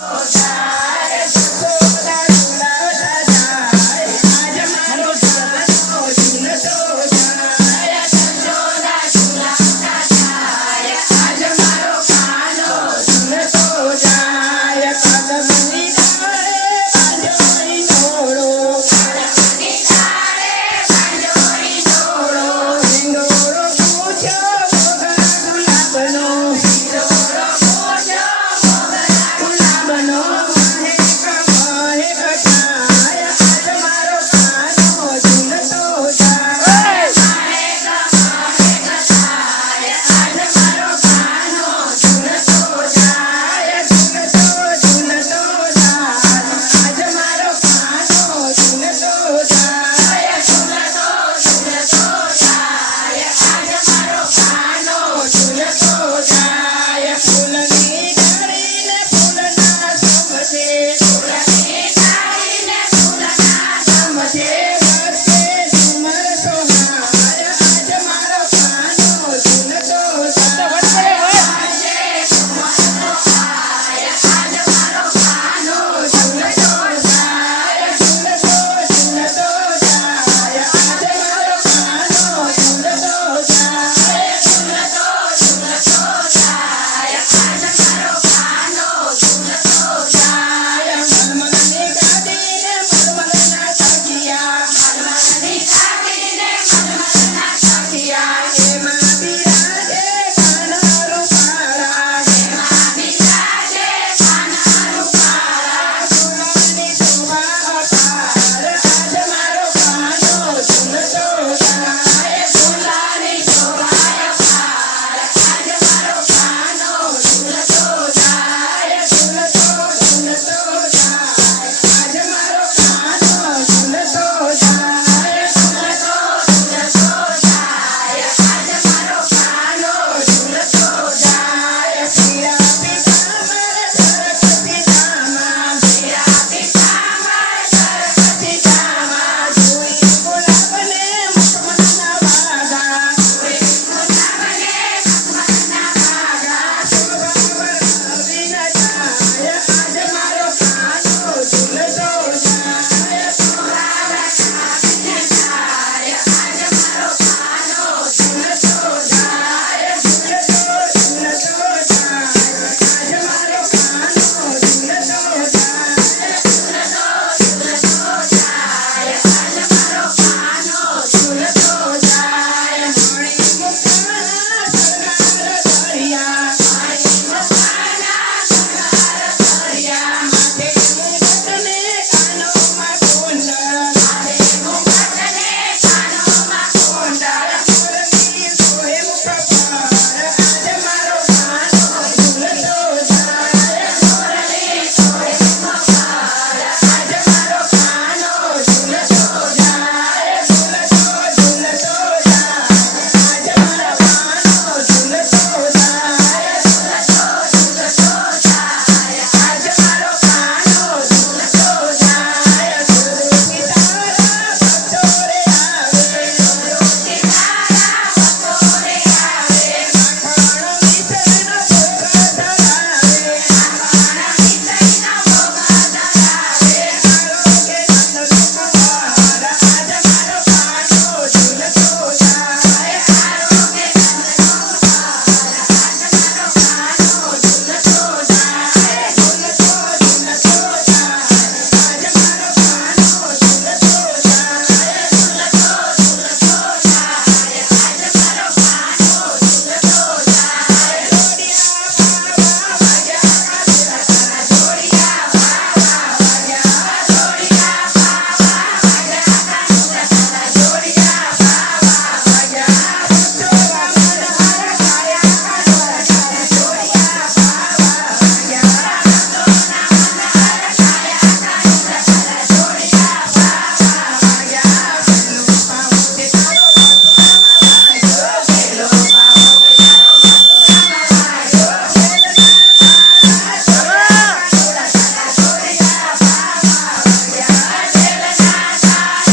Hosanna.